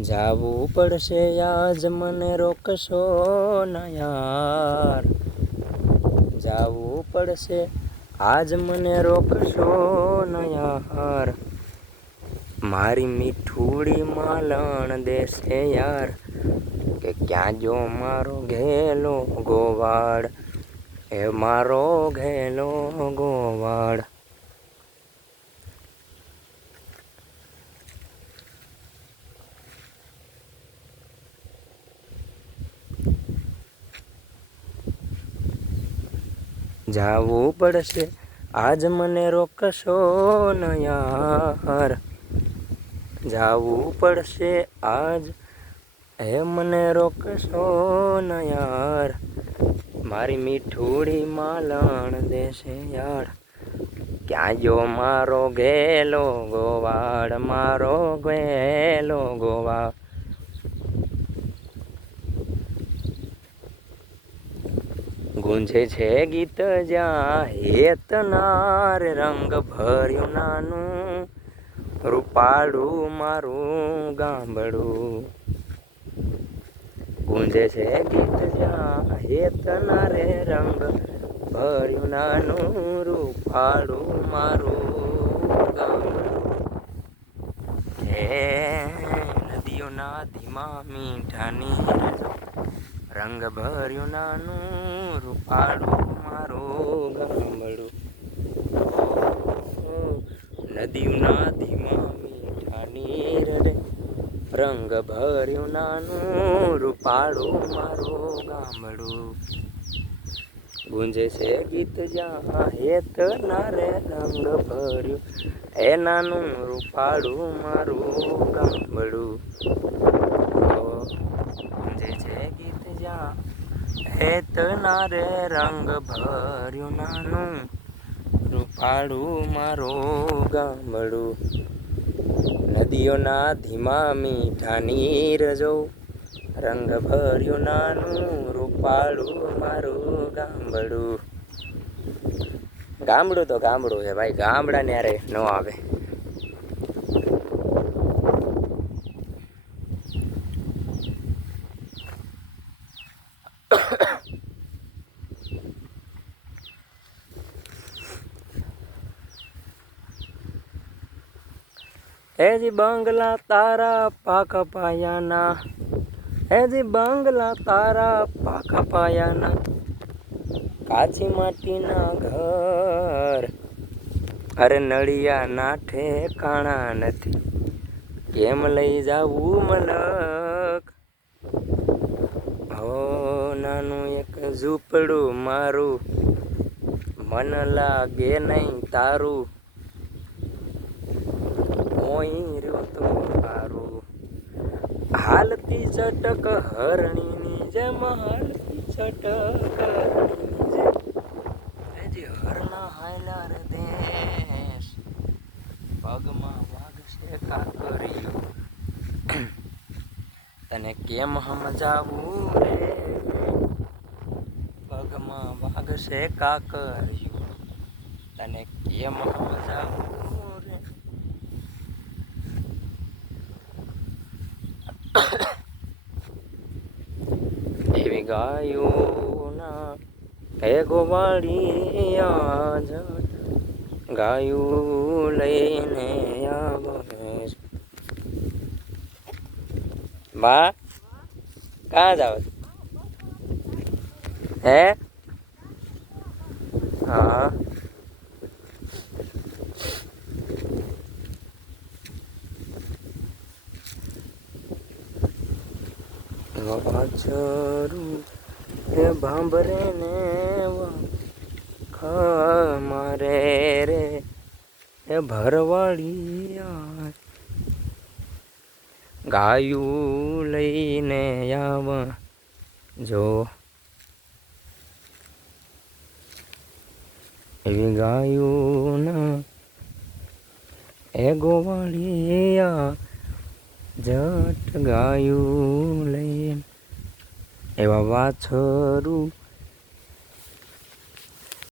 જાવું પડશે આજ મને રોકશો ના યાર. જાવું પડશે આજ મને રોકશો ના યાર. મારી મીઠુડી માલણ દેશે યાર કે ક્યાં જો મારો ઘેલો ગોવાળ. એ મારો ઘેલો ગોવાળ. જાવું પડશે. આજ મને રોકશો ન યાર. જાવું પડશે આજ. હે મને રોકશો ન યાર. મારી મીઠુડી માલણ દેશે યાર. ક્યાં જો મારો ગેલો ગોવાળ, મારો ગેલો ગોવાળ. ગુંજે છે ગીત જ્યાં હેતનાર રંગ ભર્યું નાનું. રૂપાળું મારું ગામડું. ગુંજે છે ગીત જ્યાં હેતનારે રંગ ભર્યું નાનું. રૂપાળું મારું ગામડું. હે નદીઓના ધીમા મીઠાની રંગ ભર્યું નાનું રૂપાળું મારું ગામડું. નદીઓના ધીમા મીઠા નીર રે રંગ ભર્યું નાનું રૂપાળું મારું ગામડું. ગુંજે છે ગીત જ્યાં હેત ના રે રંગ ભર્યું એ નાનું રૂપાળું મારું ગામડું. ગુંજે છે ગીત જ્યાં હેત ના રે રંગ ભર્યું નાનું. રૂપાળું મારું ગામડું. નદીઓના ધીમા મીઠા નીર જો રંગ ભર્યું નાનું. રૂપાળું મારું ગામડું. ગામડું તો ગામડું છે ભાઈ. ગામડા ને અરે ન આવે. એજી બંગલા તારા પાકા પાયાના. એજી બંગલા તારા પાકા પાયાના. કાચી માટીના ઘર. અરે નળિયા ના ઠેકાણા નથી. કેમ લઈ જાવું મલક? હો, નાનું એક ઝૂંપડું મારું. મન લાગે નહીં તારું. રહ્યો મારું હાલતી ચટક હરણીની જેમ, હાલતી ચટક હરણીની જેમ. હરના હાયલા દેશ. પગમાં વાગશે કાકરિયું તને કેમ સમજાવું રે? પગમાં વાગશે કાકરિયું તને કેમ સમજાવું રે એવી ગાયોના હે ગોવાળિયા જટ ગાયું લઈને આવે બા કાં જાવ હે? હા. વાછરું એ ભાંભરે ને મારે રે, એ ભરવાળિયા ગાયું લઈને આવ, જો. એવી ગાયું ના, એ ગોવાળિયા જટ ગાયું લઈ એવા વાછરું